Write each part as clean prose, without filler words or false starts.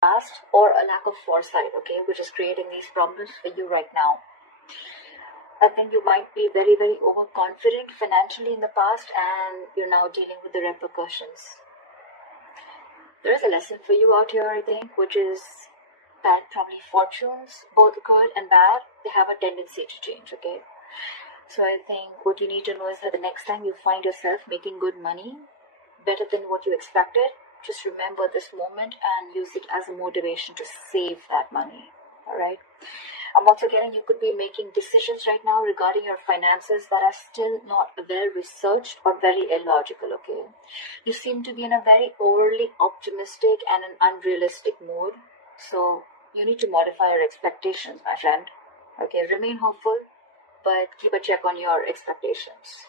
past, or a lack of foresight, okay, which is creating these problems for you right now. I think you might be very, very overconfident financially in the past, and you're now dealing with the repercussions. There is a lesson for you out here, I think, which is that probably fortunes, both good and bad, they have a tendency to change, okay? So I think what you need to know is that the next time you find yourself making good money, better than what you expected, just remember this moment and use it as a motivation to save that money, all right? I'm also getting you could be making decisions right now regarding your finances that are still not well researched or very illogical, okay? You seem to be in a very overly optimistic and an unrealistic mood, so you need to modify your expectations, my friend. Okay, remain hopeful, but keep a check on your expectations.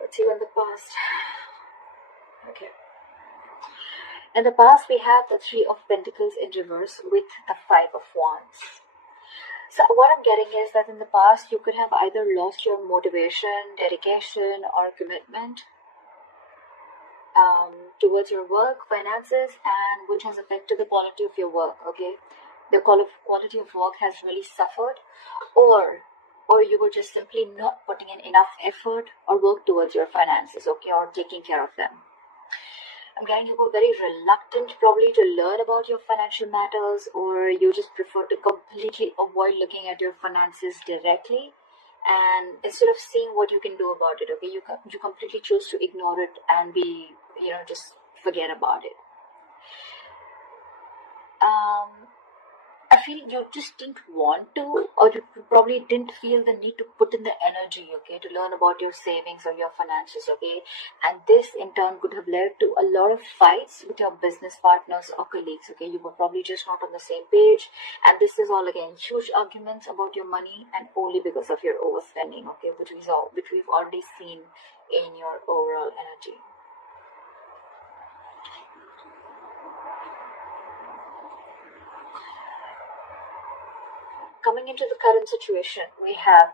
Let's see in the past. Okay. In the past, we have the Three of Pentacles in reverse with the Five of Wands. So what I'm getting is that in the past, you could have either lost your motivation, dedication, or commitment towards your work, finances, and which has affected the quality of your work, okay? The quality of work has really suffered, or you were just simply not putting in enough effort or work towards your finances, okay, or taking care of them. I'm getting you were very reluctant probably to learn about your financial matters, or you just prefer to completely avoid looking at your finances directly, and instead of seeing what you can do about it, okay, you completely choose to ignore it and be, just forget about it. I feel you just didn't want to, or you probably didn't feel the need to put in the energy, okay, to learn about your savings or your finances, okay, and this in turn could have led to a lot of fights with your business partners or colleagues, okay. You were probably just not on the same page, and this is all again huge arguments about your money, and only because of your overspending, okay, which we've already seen in your overall energy. Coming into the current situation, we have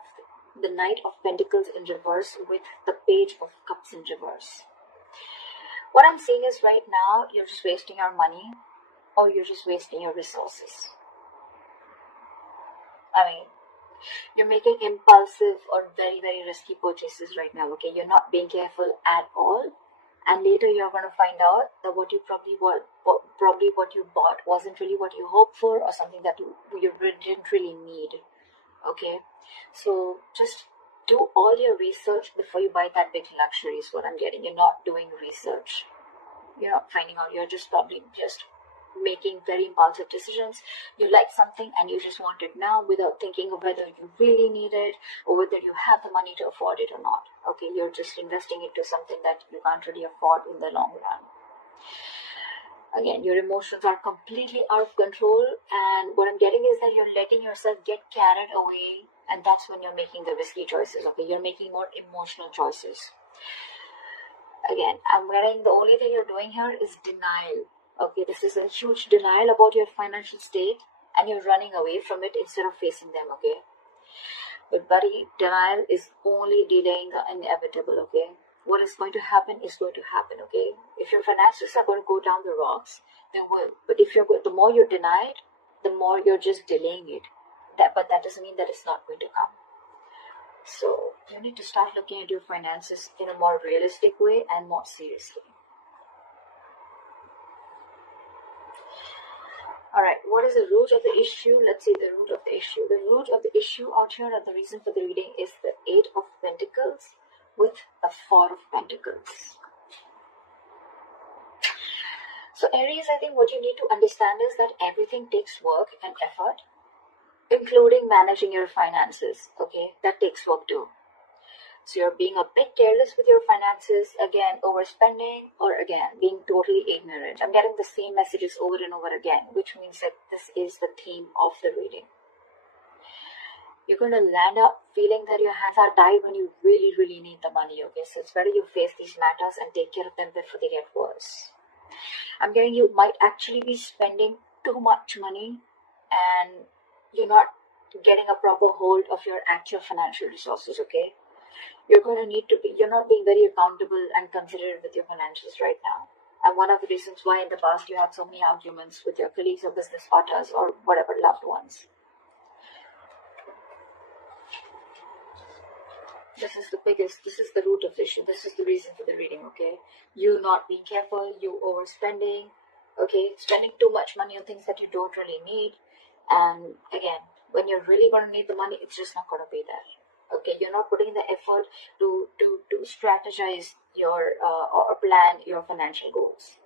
the Knight of Pentacles in reverse with the Page of Cups in reverse. What I'm seeing is right now, you're just wasting your money, or you're just wasting your resources. I mean, you're making impulsive or very, very risky purchases right now, okay? You're not being careful at all. And later you're going to find out that what you what you bought wasn't really what you hoped for, or something that you didn't really need. Okay, so just do all your research before you buy that big luxury is what I'm getting. You're not doing research. You're not finding out. You're just probably just making very impulsive decisions. You like something and you just want it now without thinking of whether you really need it or whether you have the money to afford it or not. Okay, you're just investing into something that you can't really afford in the long run. Again, your emotions are completely out of control, and what I'm getting is that you're letting yourself get carried away, and that's when you're making the risky choices. Okay, you're making more emotional choices. Again, I'm getting the only thing you're doing here is denial. Okay, this is a huge denial about your financial state, and you're running away from it instead of facing them, okay? But buddy, denial is only delaying the inevitable, okay? What is going to happen is going to happen, okay? If your finances are going to go down the rocks, they will. But the more you deny it, the more you're just delaying it. But that doesn't mean that it's not going to come. So you need to start looking at your finances in a more realistic way and more seriously. Alright, what is the root of the issue? Let's see the root of the issue. The root of the issue out here, and the reason for the reading, is the Eight of Pentacles with the Four of Pentacles. So Aries, I think what you need to understand is that everything takes work and effort, including managing your finances, okay? That takes work too. So you're being a bit careless with your finances, again, overspending, or again, being totally ignorant. I'm getting the same messages over and over again, which means that this is the theme of the reading. You're going to land up feeling that your hands are tied when you really, really need the money, okay? So it's better you face these matters and take care of them before they get worse. I'm getting you might actually be spending too much money, and you're not getting a proper hold of your actual financial resources, okay? You're not being very accountable and considerate with your financials right now. And one of the reasons why in the past you had so many arguments with your colleagues or business partners or whatever loved ones. This is the root of the issue. This is the reason for the reading, okay? You not being careful, you overspending, okay? Spending too much money on things that you don't really need. And again, when you're really going to need the money, it's just not going to be there. Okay, you're not putting the effort to strategize your or plan your financial goals.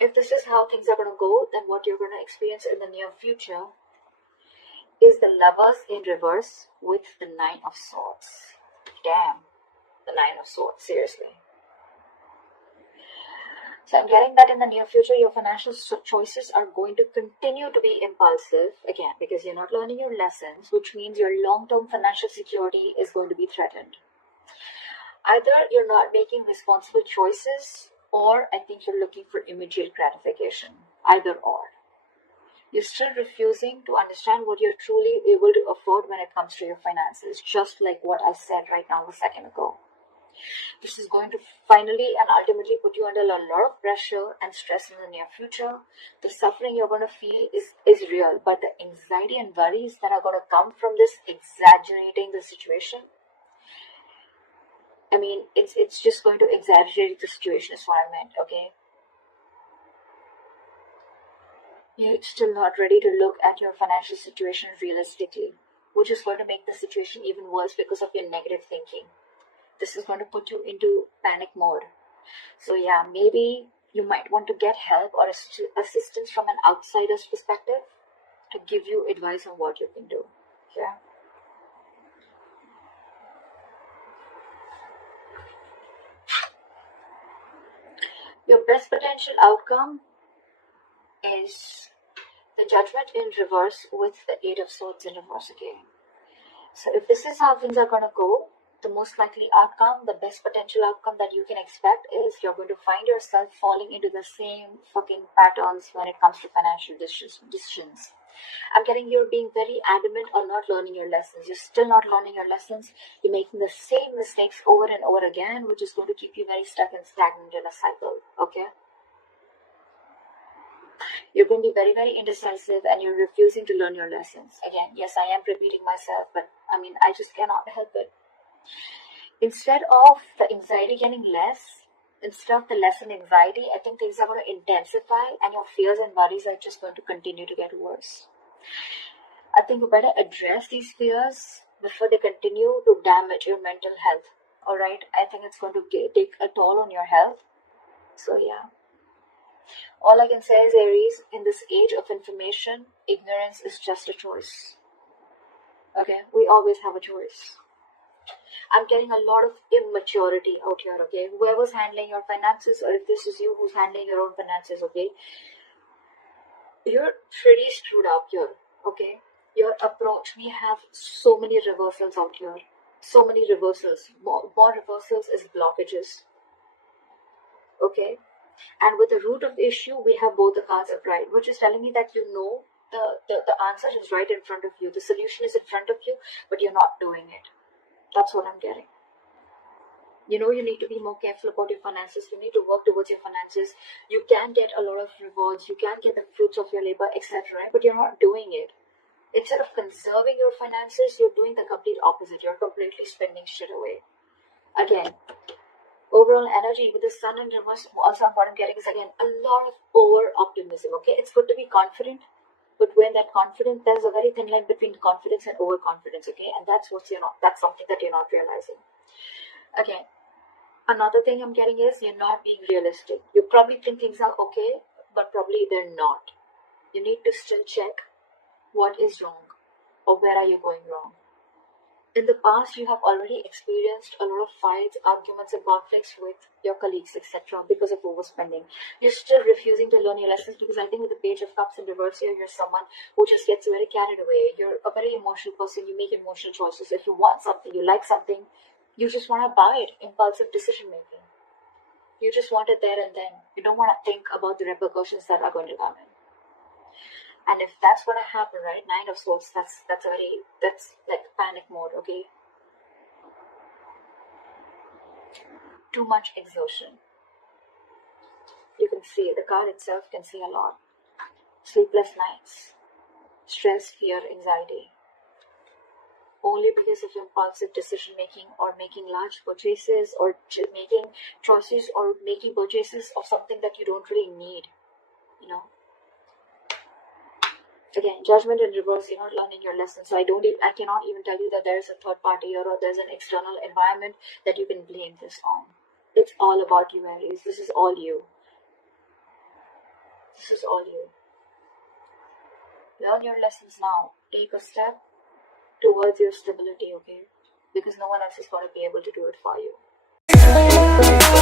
If this is how things are going to go, then what you're going to experience in the near future is the Lovers in reverse with the Nine of Swords. Damn, the Nine of Swords, seriously. So I'm getting that in the near future, your financial choices are going to continue to be impulsive, again, because you're not learning your lessons, which means your long-term financial security is going to be threatened. Either you're not making responsible choices, or I think you're looking for immediate gratification. Either or. You're still refusing to understand what you're truly able to afford when it comes to your finances, just like what I said right now a second ago. This is going to finally and ultimately put you under a lot of pressure and stress in the near future. The suffering you're going to feel is real, but the anxiety and worries that are going to come from this exaggerating the situation, I mean, it's just going to exaggerate the situation is what I meant, okay? You're still not ready to look at your financial situation realistically, which is going to make the situation even worse because of your negative thinking. This is going to put you into panic mode. So yeah, maybe you might want to get help or assistance from an outsider's perspective to give you advice on what you can do. Yeah. Your best potential outcome is the Judgment in reverse with the Eight of Swords in reverse again. So if this is how things are going to go, the most likely outcome, the best potential outcome that you can expect is you're going to find yourself falling into the same fucking patterns when it comes to financial decisions. I'm getting you're being very adamant on not learning your lessons. You're still not learning your lessons. You're making the same mistakes over and over again, which is going to keep you very stuck and stagnant in a cycle, okay? You're going to be very, very indecisive and you're refusing to learn your lessons. Again, yes, I am repeating myself, but I mean, I just cannot help it. Instead of the anxiety getting less, instead of the lesson anxiety, I think things are going to intensify and your fears and worries are just going to continue to get worse. I think you better address these fears before they continue to damage your mental health. Alright, I think it's going to take a toll on your health. So yeah. All I can say is, Aries, in this age of information, ignorance is just a choice. Okay, we always have a choice. I'm getting a lot of immaturity out here, okay? Whoever's handling your finances, or if this is you who's handling your own finances, okay? You're pretty screwed up here, okay? Your approach, we have so many reversals out here. So many reversals. More reversals is blockages. Okay? And with the root of the issue, we have both the cards upright, which is telling me that you know the answer is right in front of you. The solution is in front of you, but you're not doing it. That's what I'm getting. You know you need to be more careful about your finances. You need to work towards your finances. You can get a lot of rewards. You can get the fruits of your labor, etc. But you're not doing it. Instead of conserving your finances, you're doing the complete opposite. You're completely spending shit away. Again, overall energy with the sun in reverse, also what I'm getting is again a lot of over-optimism, okay? It's good to be confident, but when that confidence, there's a very thin line between confidence and overconfidence, okay? And that's something that you're not realizing. Again, another thing I'm getting is you're not being realistic. You probably think things are okay, but probably they're not. You need to still check what is wrong or where are you going wrong. In the past, you have already experienced a lot of fights, arguments, and conflicts with your colleagues, etc. because of overspending. You're still refusing to learn your lessons because I think with the Page of Cups in reverse here, you're someone who just gets very carried away. You're a very emotional person. You make emotional choices. If you want something, you like something, you just want to buy it. Impulsive decision making. You just want it there and then. You don't want to think about the repercussions that are going to come in. And if that's going to happen, right, Nine of Swords, that's like panic mode, okay? too much exertion. You can see, the card itself can see a lot. Sleepless nights, stress, fear, anxiety. Only because of impulsive decision making or making large purchases or making choices or making purchases of something that you don't really need, Again, judgment in reverse, you're not learning your lesson. So I cannot even tell you that there is a third party here or there's an external environment that you can blame this on. It's all about you, Aries. This is all you. This is all you. Learn your lessons now. Take a step towards your stability, okay? Because no one else is going to be able to do it for you.